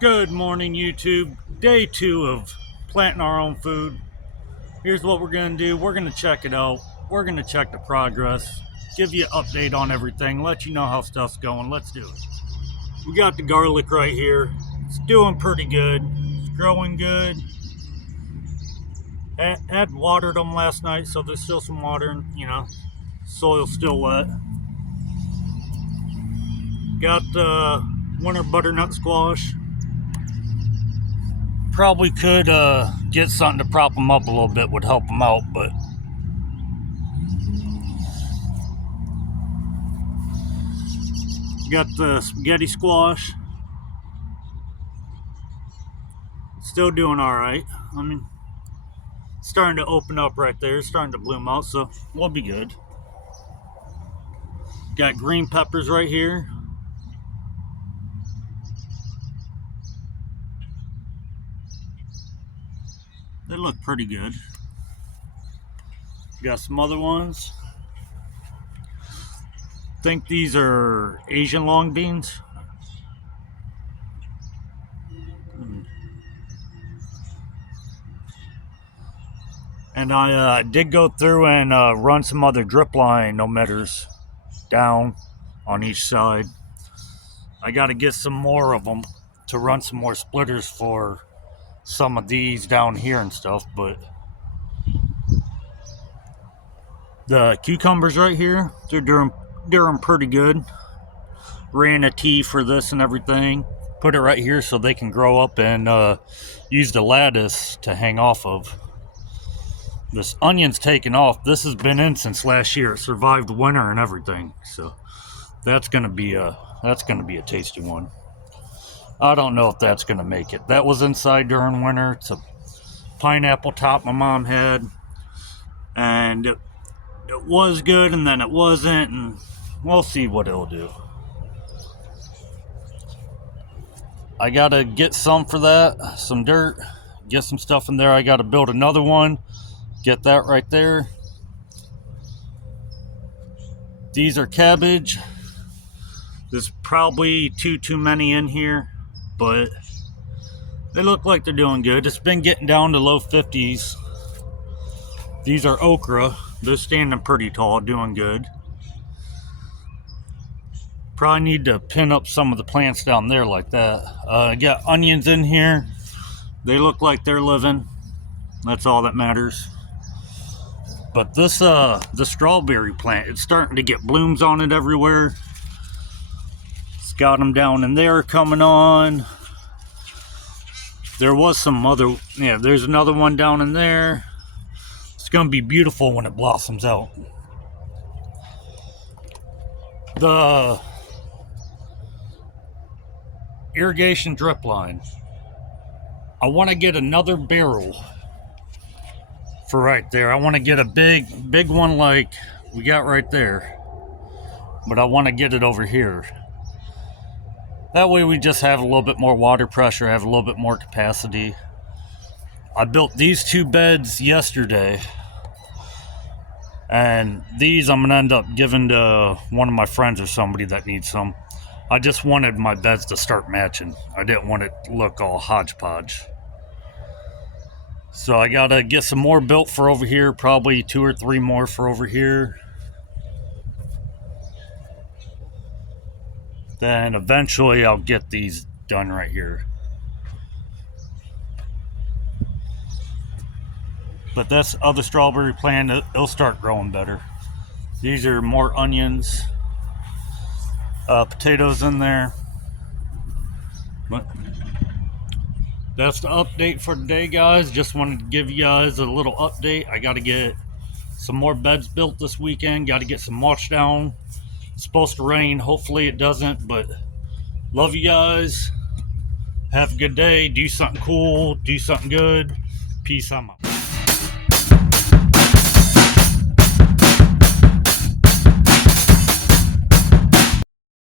Good morning, YouTube. Day 2 of planting our own food. Here's what we're going to do. We're going to check it out. We're going to check the progress, give you an update on everything, let you know how stuff's going. Let's do it. We got the garlic right here. It's doing pretty good. It's growing good. Had watered them last night, so there's still some water, and soil's still wet. Got the winter butternut squash. Probably could get something to prop them up a little bit, would help them out, but got the spaghetti squash. Still doing all right. I mean, starting to open up right there, starting to bloom out, so we'll be good. Got green peppers right here. They look pretty good. Got some other ones. Think these are Asian long beans. And I did go through and run some other drip line emitters down on each side. I got to get some more of them to run some more splitters for some of these down here and stuff, but the cucumbers right here, they're doing pretty good. Ran a T for this and everything. Put it right here so they can grow up and use the lattice to hang off of. This onion's taken off. This has been in since last year. It survived the winter and everything, so that's gonna be a tasty one. I don't know if that's gonna make it. That was inside during winter. It's a pineapple top my mom had, and it was good, and then it wasn't, and we'll see what it'll do. I gotta get some for that, some dirt, get some stuff in there. I gotta build another one, get that right there. These are cabbage. There's probably too many in here, but they look like they're doing good. It's been getting down to low 50s. These are okra. They're standing pretty tall, doing good. Probably need to pin up some of the plants down there like that. I got onions in here. They look like they're living. That's all that matters. But this, the strawberry plant, it's starting to get blooms on it everywhere. It's got them down in there coming on. There was some other, there's another one down in there. It's going to be beautiful when it blossoms out. The irrigation drip line, I want to get another barrel for right there. I want to get a big one like we got right there, but I want to get it over here. That way we just have a little bit more water pressure, have a little bit more capacity. I built these 2 beds yesterday, and these I'm gonna end up giving to one of my friends or somebody that needs some. I just wanted my beds to start matching. I didn't want it to look all hodgepodge. So I gotta get some more built for over here, probably 2 or 3 more for over here. Then eventually I'll get these done right here. But that's other strawberry plant, it'll start growing better. These are more onions, potatoes in there. But that's the update for today, guys. Just wanted to give you guys a little update. I got to get some more beds built this weekend. Got to get some mulch down. It's supposed to rain. Hopefully it doesn't, but love you guys. Have a good day. Do something cool. Do something good. Peace. I'm out.